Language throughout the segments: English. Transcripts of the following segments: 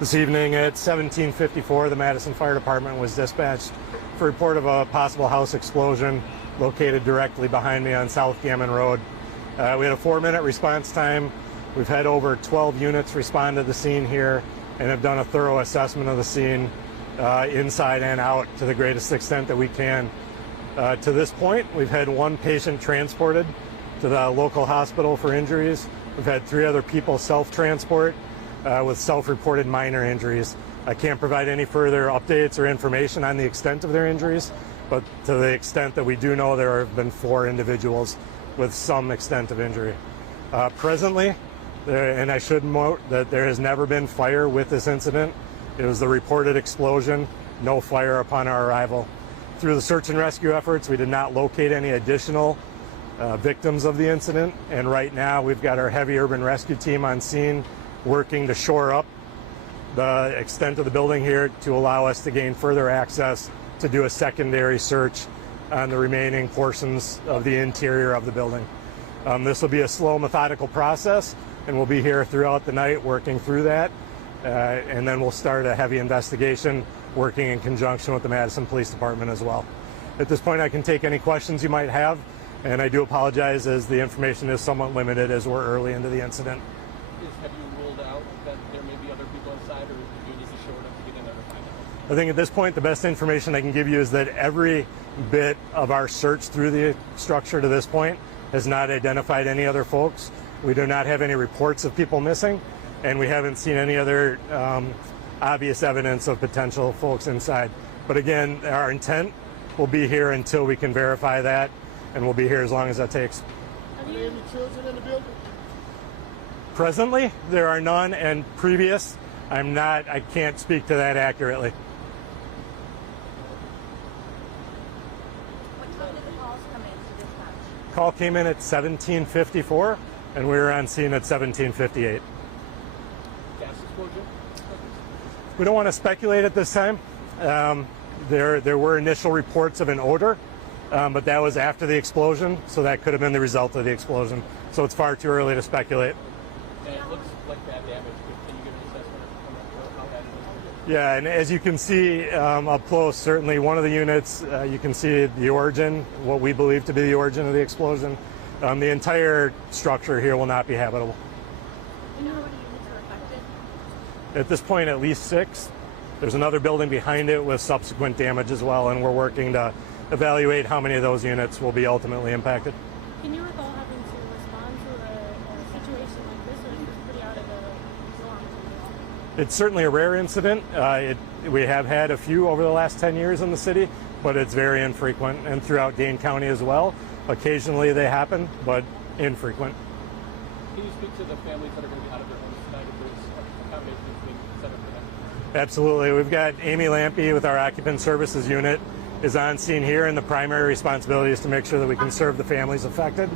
This evening at 17:54, the Madison Fire Department was dispatched for a report of a possible house explosion located directly behind me on South Gammon Road. We had a 4-minute response time. We've had over 12 units respond to the scene here and have done a thorough assessment of the scene inside and out to the greatest extent that we can. To this point, we've had 1 patient transported to the local hospital for injuries. We've had 3 other people self-transport with self-reported minor injuries. I can't provide any further updates or information on the extent of their injuries, but to the extent that we do know, there have been 4 individuals with some extent of injury. Presently, and I should note that there has never been fire with this incident. It was the reported explosion, no fire upon our arrival. Through the search and rescue efforts, we did not locate any additional victims of the incident, and right now we've got our heavy urban rescue team on scene working to shore up the extent of the building here to allow us to gain further access to do a secondary search on the remaining portions of the interior of the building. This will be a slow, methodical process, and we'll be here throughout the night working through that, and then we'll start a heavy investigation working in conjunction with the Madison Police Department as well. At this point, I can take any questions you might have, and I do apologize as the information is somewhat limited as we're early into the incident. Have you ruled out that there may be other people inside, or do you need to shore it up to get in there to find out? I think at this point, the best information I can give you is that every bit of our search through the structure to this point has not identified any other folks. We do not have any reports of people missing, and we haven't seen any other obvious evidence of potential folks inside. But again, our intent will be here until we can verify that, and we'll be here as long as that takes. Are there any children in the building? Presently, there are none, and previous, I can't speak to that accurately. What time did the calls come in to dispatch? Call came in at 17:54, and we were on scene at 17:58. Gas explosion? We don't want to speculate at this time. There were initial reports of an odor, but that was after the explosion, so that could have been the result of the explosion. So it's far too early to speculate. And it looks like bad damage. Can you give an assessment of how bad it is? Yeah, and as you can see up close, certainly one of the units, you can see the origin, what we believe to be the origin of the explosion. The entire structure here will not be habitable. Do you know how many units are affected? At this point, at least 6. There's another building behind it with subsequent damage as well, and we're working to evaluate how many of those units will be ultimately impacted. Can you recall having to respond to a situation like this, or is this pretty out of the norm? It's certainly a rare incident. We have had a few over the last 10 years in the city, but it's very infrequent, and throughout Dane County as well. Occasionally they happen, but infrequent. Can you speak to the families that are going to be out of their homes tonight if there's accommodations being set up for them? Absolutely. We've got Amy Lampy with our Occupant Services Unit is on scene here, and the primary responsibility is to make sure that we can serve the families affected.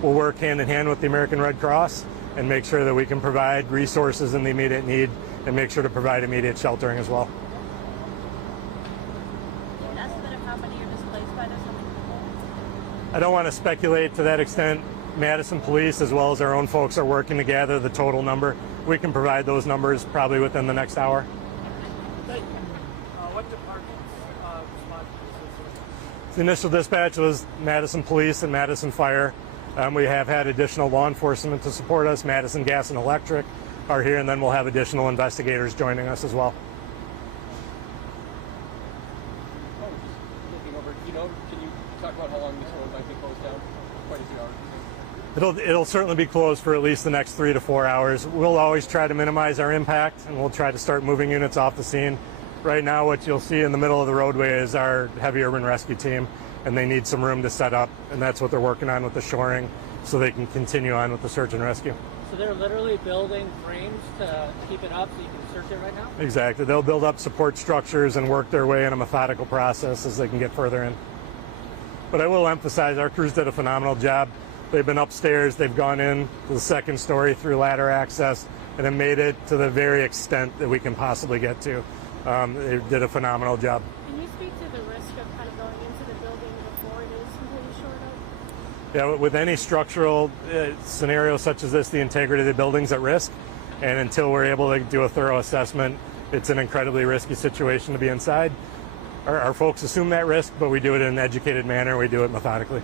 We'll work hand in hand with the American Red Cross and make sure that we can provide resources in the immediate need and make sure to provide immediate sheltering as well. Do you have an estimate of how many are displaced by this? How many people? I don't want to speculate to that extent. Madison Police as well as our own folks are working to gather the total number. We can provide those numbers probably within the next hour. Thank you. What departments responded to this incident? The initial dispatch was Madison Police and Madison Fire. We have had additional law enforcement to support us. Madison Gas and Electric are here, and then we'll have additional investigators joining us as well. Oh, just looking over. Can you talk about how long this road might be closed down? Quite a few hours. It'll certainly be closed for at least the next 3 to 4 hours. We'll always try to minimize our impact, and we'll try to start moving units off the scene. Right now, what you'll see in the middle of the roadway is our heavy urban rescue team, and they need some room to set up, and that's what they're working on with the shoring so they can continue on with the search and rescue. So they're literally building frames to keep it up so you can search it right now? Exactly. They'll build up support structures and work their way in a methodical process as they can get further in. But I will emphasize our crews did a phenomenal job. They've been upstairs, they've gone in to the second story through ladder access, and have made it to the very extent that we can possibly get to. They did a phenomenal job. Can you speak to the risk of kind of going into the building before it is completely shored up? Yeah, with any structural scenario such as this, the integrity of the building's at risk. And until we're able to do a thorough assessment, it's an incredibly risky situation to be inside. Our folks assume that risk, but we do it in an educated manner. We do it methodically.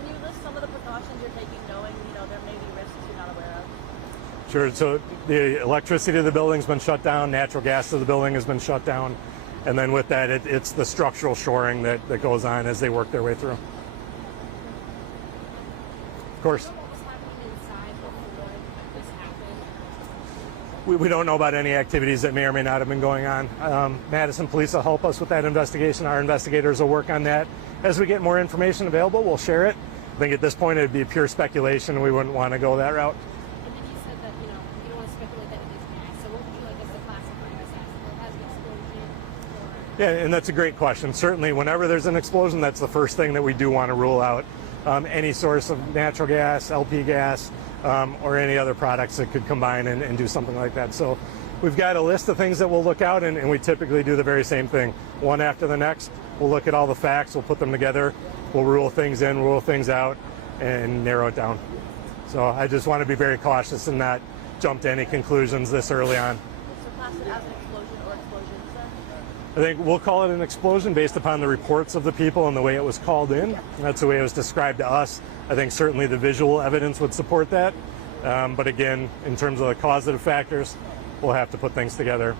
Can you list some of the precautions you're taking knowing, there may be risks you're not aware of? Sure. So the electricity of the building's been shut down. Natural gas of the building has been shut down. And then with that, it's the structural shoring that goes on as they work their way through. Of course. What was happening inside before this happened? We don't know about any activities that may or may not have been going on. Madison Police will help us with that investigation. Our investigators will work on that. As we get more information available, we'll share it. I think at this point it would be pure speculation. We wouldn't want to go that route. And then you said that, you don't want to speculate that it is gas. So what would you like us to classify this as? It has an explosion or... Yeah, and that's a great question. Certainly, whenever there's an explosion, that's the first thing that we do want to rule out. Any source of natural gas, LP gas, or any other products that could combine and do something like that. So we've got a list of things that we'll look out, and we typically do the very same thing. One after the next, we'll look at all the facts, we'll put them together, we'll rule things in, rule things out, and narrow it down. So I just want to be very cautious and not jump to any conclusions this early on. So class it as an explosion or explosions then? I think we'll call it an explosion based upon the reports of the people and the way it was called in. That's the way it was described to us. I think certainly the visual evidence would support that. But again, in terms of the causative factors, we'll have to put things together